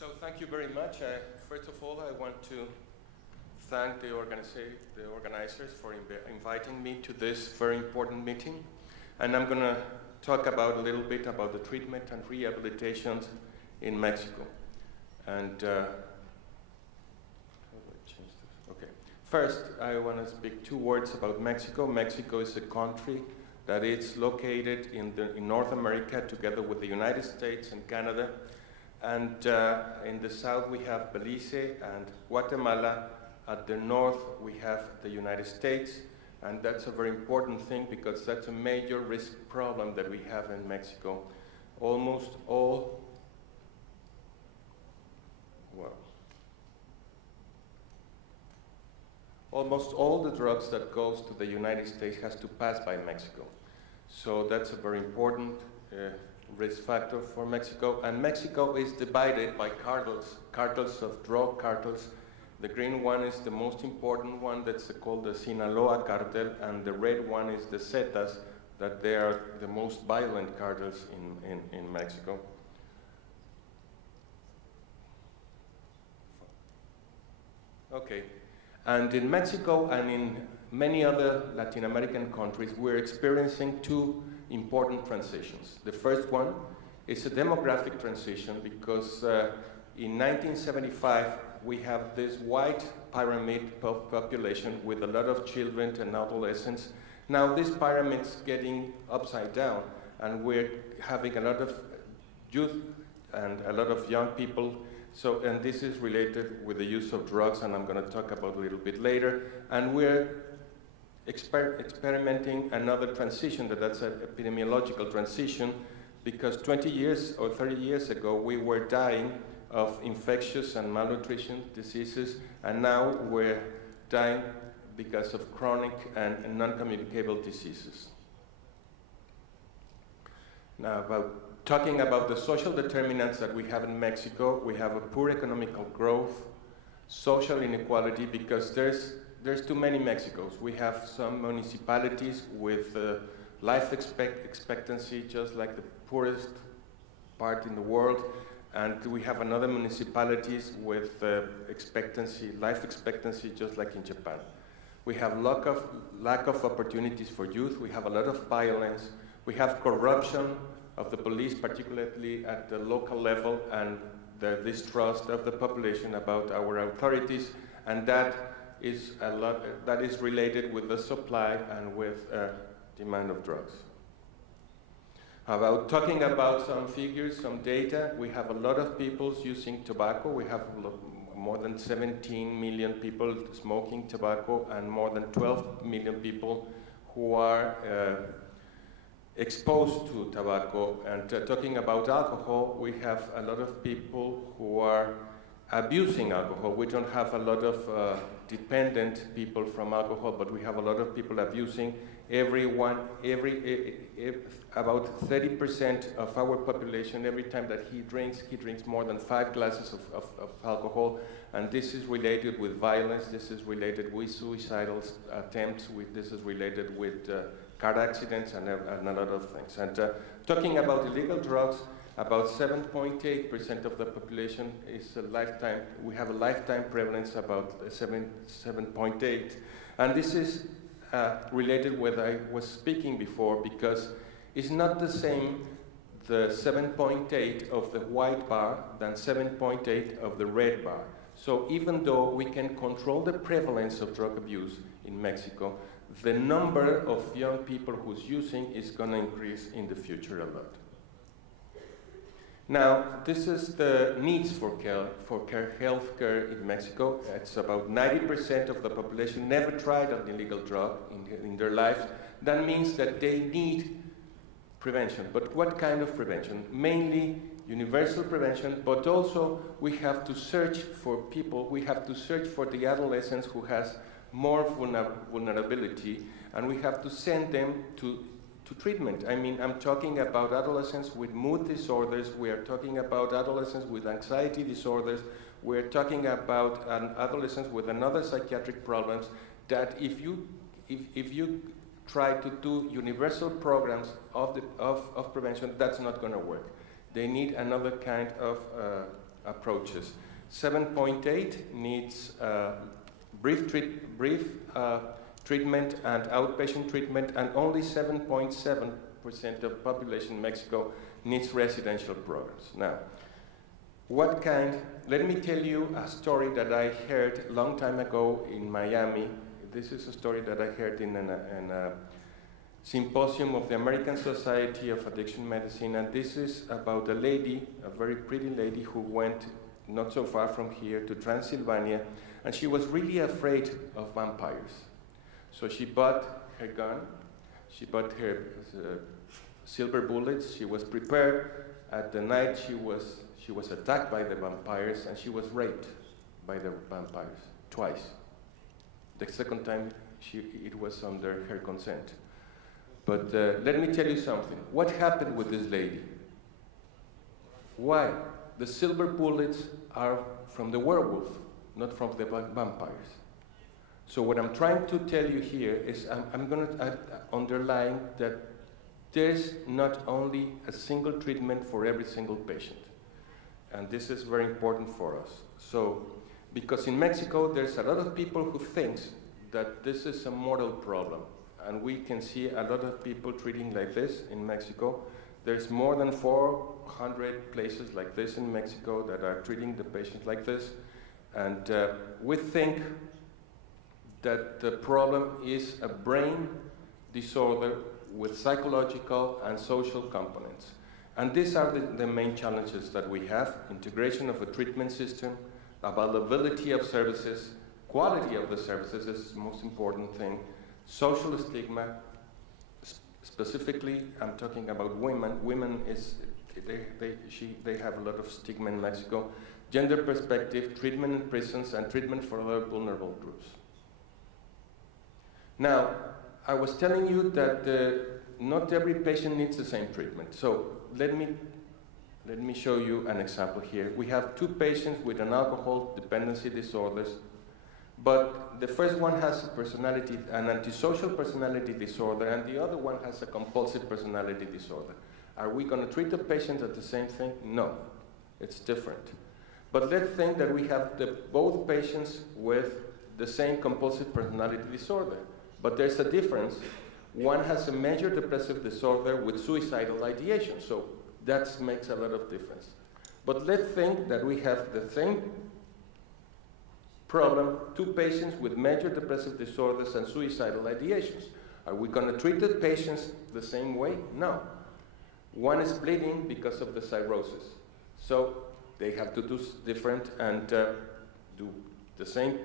So thank you very much. First of all, I want to thank the organizers for inviting me to this very important meeting. And I'm going to talk about a little bit about the treatment and rehabilitation in Mexico. And how do I change this? Okay. First, I want to speak 2 words about Mexico. Mexico is a country that is located in North America together with the United States and Canada. And in the south, we have Belize and Guatemala. At the north, we have the United States. And that's a very important thing because that's a major risk problem that we have in Mexico. Almost all, almost all the drugs that goes to the United States has to pass by Mexico. So that's a very important risk factor for Mexico. And Mexico is divided by cartels of drug cartels. The green one is the most important one, that's called the Sinaloa cartel, and the red one is the Zetas, that they are the most violent cartels in Mexico. Okay, and in Mexico and in many other Latin American countries, we're experiencing 2 important transitions. The first one is a demographic transition because in 1975, we have this white pyramid population with a lot of children and adolescents. Now this pyramid's getting upside down, and we're having a lot of youth and a lot of young people. So, and this is related with the use of drugs, and I'm going to talk about a little bit later. And we're experimenting another transition, that's an epidemiological transition, because 20 years or 30 years ago, we were dying of infectious and malnutrition diseases, and now we're dying because of chronic and non-communicable diseases. Now, talking about the social determinants that we have in Mexico, we have a poor economical growth, social inequality, because there's too many Mexicos. We have some municipalities with life expectancy just like the poorest part in the world, and we have another municipalities with life expectancy just like in Japan. We have lack of opportunities for youth. We have a lot of violence. We have corruption of the police, particularly at the local level, and the distrust of the population about our authorities, and that is related with the supply and with demand of drugs. Talking about some figures, some data, we have a lot of people using tobacco. We have more than 17 million people smoking tobacco and more than 12 million people who are exposed to tobacco. And talking about alcohol, we have a lot of people who are abusing alcohol. We don't have a lot of dependent people from alcohol, but we have a lot of people abusing. About 30% of our population, every time that he drinks more than 5 glasses of alcohol, and this is related with violence, this is related with suicidal attempts, this is related with car accidents and a lot of things. And talking about illegal drugs, about 7.8% of the population is a lifetime. We have a lifetime prevalence about 7.8, and this is related with what I was speaking before, because it's not the same the 7.8 of the white bar than 7.8 of the red bar. So even though we can control the prevalence of drug abuse in Mexico, the number of young people who's using is going to increase in the future a lot. Now, this is the needs for healthcare in Mexico. It's about 90% of the population never tried an illegal drug in their lives. That means that they need prevention. But what kind of prevention? Mainly universal prevention, but also we have to search for people, we have to search for the adolescents who has more vulnerability, and we have to send them to treatment. I mean, I'm talking about adolescents with mood disorders, we are talking about adolescents with anxiety disorders, we're talking about adolescents with another psychiatric problems, that if you try to do universal programs of prevention, that's not going to work. They need another kind of approaches. 7.8 needs brief treatment and outpatient treatment, and only 7.7% of population in Mexico needs residential programs. Now, let me tell you a story that I heard a long time ago in Miami. This is a story that I heard in a Symposium of the American Society of Addiction Medicine, and this is about a lady, a very pretty lady, who went not so far from here to Transylvania, and she was really afraid of vampires. So she bought her gun, she bought her silver bullets, she was prepared. At the night she was attacked by the vampires, and she was raped by the vampires twice. The second time it was under her consent. But let me tell you something. What happened with this lady? Why? The silver bullets are from the werewolf, not from the vampires. So what I'm trying to tell you here is I'm going to underline that there's not only a single treatment for every single patient. And this is very important for us. So, because in Mexico, there's a lot of people who think that this is a moral problem. And we can see a lot of people treating like this in Mexico. There's more than 400 places like this in Mexico that are treating the patient like this. And we think that the problem is a brain disorder with psychological and social components. And these are the main challenges that we have: integration of a treatment system, availability of services, quality of the services is the most important thing, social stigma, specifically I'm talking about women. Women they have a lot of stigma in Mexico. Gender perspective, treatment in prisons, and treatment for other vulnerable groups. Now, I was telling you that not every patient needs the same treatment. So let me show you an example here. We have two patients with an alcohol dependency disorders, but the first one has an antisocial personality disorder, and the other one has a compulsive personality disorder. Are we going to treat the patient at the same thing? No, it's different. But let's think that we have both patients with the same compulsive personality disorder. But there's a difference. One has a major depressive disorder with suicidal ideation, so that makes a lot of difference. But let's think that we have the same problem, two patients with major depressive disorders and suicidal ideations. Are we going to treat the patients the same way? No. One is bleeding because of the cirrhosis. So they have to do different and do the same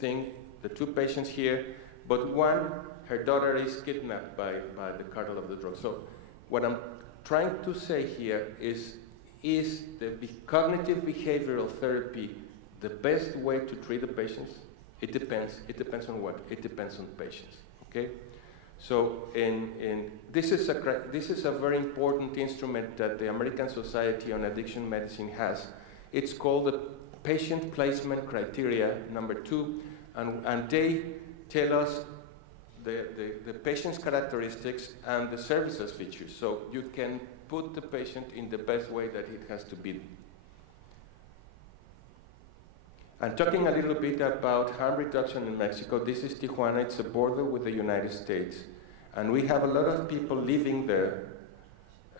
thing, the two patients here, but one, her daughter is kidnapped by the cartel of the drugs. So what I'm trying to say here is the cognitive behavioral therapy the best way to treat the patients? It depends. It depends on what? It depends on patients, okay? So this is a very important instrument that the American Society on Addiction Medicine has. It's called the Patient Placement Criteria, number 2, and they tell us the patient's characteristics and the services features. So you can put the patient in the best way that it has to be. And talking a little bit about harm reduction in Mexico, this is Tijuana. It's a border with the United States. And we have a lot of people living there.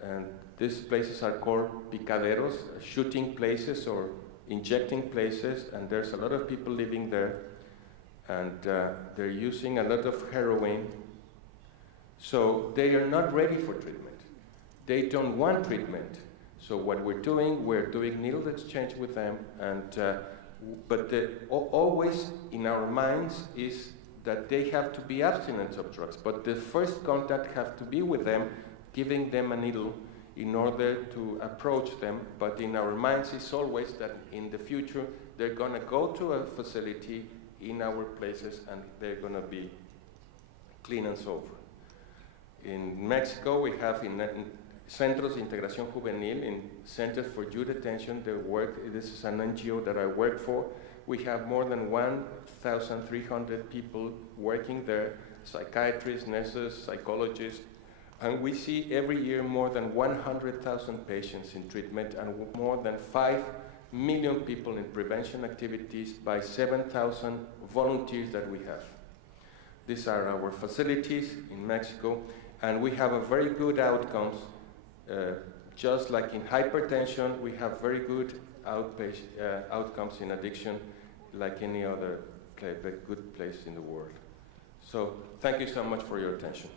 And these places are called picaderos, shooting places or injecting places. And there's a lot of people living there. And they're using a lot of heroin. So they are not ready for treatment. They don't want treatment. So what we're doing needle exchange with them. And but always in our minds is that they have to be abstinent of drugs. But the first contact has to be with them, giving them a needle in order to approach them. But in our minds is always that in the future they're going to go to a facility in our places and they're going to be clean and sober. In Mexico, we have in Centros de Integración Juvenil, in Centers for Youth Detention, this is an NGO that I work for. We have more than 1,300 people working there, psychiatrists, nurses, psychologists, and we see every year more than 100,000 patients in treatment and more than million people in prevention activities by 7,000 volunteers that we have. These are our facilities in Mexico, and we have a very good outcomes. Just like in hypertension, we have very good outcomes in addiction, like any other good place in the world. So thank you so much for your attention.